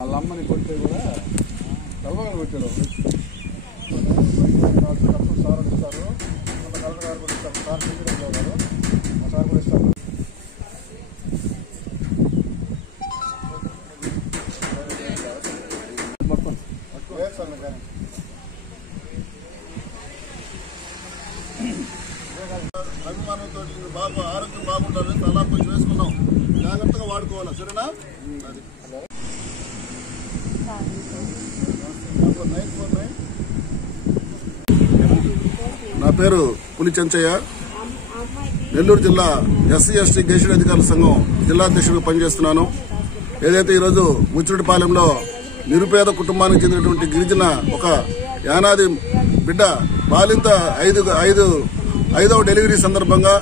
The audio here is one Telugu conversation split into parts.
వాళ్ళమ్మని కొట్టే కూడా కలవగలు కొట్టాడు. సార్ ఇస్తారు, కలెక్టర్ గారు కూడా ఇస్తారు. సార్ టీచర్ గారు మా సార్ కూడా ఇస్తారు. అభిమానంతో బాగా ఆరోగ్యం బాగుండాలని తలా పోయి వేసుకున్నాం. జాగ్రత్తగా వాడుకోవాలా, సరేనా? నా పేరు పులి చెంచయ్య. నెల్లూరు జిల్లా ఎస్సీ ఎస్టీ గెజిటెడ్ అధికారుల సంఘం జిల్లా అధ్యక్షుడిగా పనిచేస్తున్నాను. ఏదైతే ఈరోజు ముచ్చిరెడ్డిపాలెంలో నిరుపేద కుటుంబానికి చెందినటువంటి గిరిజన ఒక యానాది బిడ్డ బాలింత ఐదవ డెలివరీ సందర్భంగా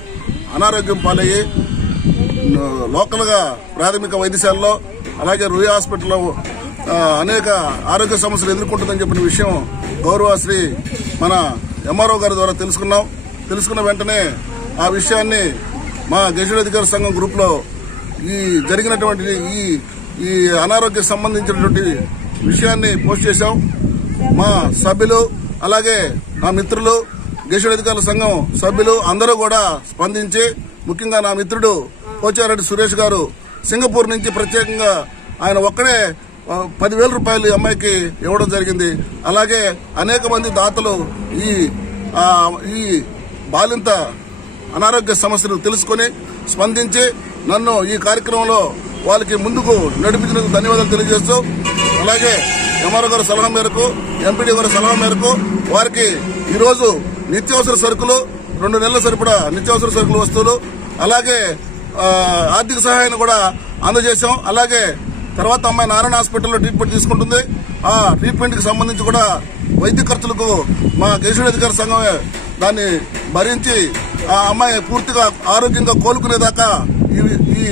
అనారోగ్యం పాలయ్యి లోకల్ గా ప్రాథమిక వైద్యశాలలో అలాగే రూయా హాస్పిటల్లో అనేక ఆరోగ్య సమస్యలు ఎదుర్కొంటుందని చెప్పిన విషయం గౌరవశ్రీ మన ఎంఆర్ఓ గారి ద్వారా తెలుసుకున్న వెంటనే ఆ విషయాన్ని మా గెజిటెడ్ అధికారుల సంఘం గ్రూప్ లో ఈ జరిగినటువంటి ఈ అనారోగ్యం సంబంధించినటువంటి విషయాన్ని పోస్ట్ చేశాం. మా సభ్యులు అలాగే నా మిత్రులు గెజిటెడ్ అధికారుల సంఘం సభ్యులు అందరూ కూడా స్పందించి, ముఖ్యంగా నా మిత్రుడు పోచారెడ్డి సురేష్ గారు సింగపూర్ నుంచి ప్రత్యేకంగా ఆయన ఒక్కడే 10,000 రూపాయలు ఈ అమ్మాయికి ఇవ్వడం జరిగింది. అలాగే అనేక మంది దాతలు ఈ బాలింత అనారోగ్య సమస్యలు తెలుసుకుని స్పందించి నన్ను ఈ కార్యక్రమంలో వాళ్ళకి ముందుకు నడిపించినందుకు ధన్యవాదాలు తెలియజేస్తూ, అలాగే ఎంఆర్ఓ గారి సలహా మేరకు ఎంపీడీ గారి సలహా మేరకు వారికి ఈరోజు నిత్యావసర సరుకులు 2 నెలల సరిపడా నిత్యావసర సరుకులు వస్తువులు అలాగే ఆర్థిక సహాయాన్ని కూడా అందజేశాం. అలాగే తర్వాత అమ్మాయి నారాయణ హాస్పిటల్లో ట్రీట్మెంట్ తీసుకుంటుంది. ఆ ట్రీట్మెంట్ కి సంబంధించి కూడా వైద్య ఖర్చులకు మా గెజిటెడ్ అధికార సంఘమే దాన్ని భరించి ఆ అమ్మాయి పూర్తిగా ఆరోగ్యంగా కోలుకునేదాకా ఈ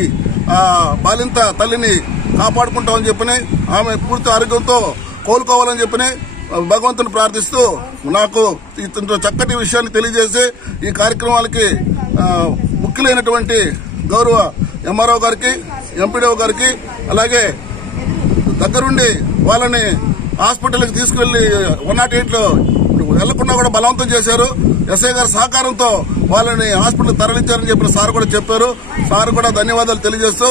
బాలింత తల్లిని కాపాడుకుంటామని చెప్పని, ఆమె పూర్తి ఆరోగ్యంతో కోలుకోవాలని చెప్పని భగవంతుని ప్రార్థిస్తూ నాకు చక్కటి విషయాన్ని తెలియజేసి ఈ కార్యక్రమాలకి ముఖ్యులైనటువంటి గౌరవ ఎంఆర్ఓ గారికి ఎంపీడీఓ గారికి అలాగే దగ్గరుండి వాళ్ళని హాస్పిటల్కి తీసుకువెళ్లి 108లో వెళ్లకుండా కూడా బలవంతం చేశారు. ఎస్ఐ గారి సహకారంతో వాళ్ళని హాస్పిటల్ తరలించారని చెప్పిన సార్ కూడా చెప్పారు. సార్ కూడా ధన్యవాదాలు తెలియజేస్తూ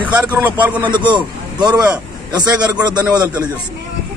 ఈ కార్యక్రమంలో పాల్గొన్నందుకు గౌరవ ఎస్ఐ గారికి కూడా ధన్యవాదాలు తెలియజేస్తున్నాను.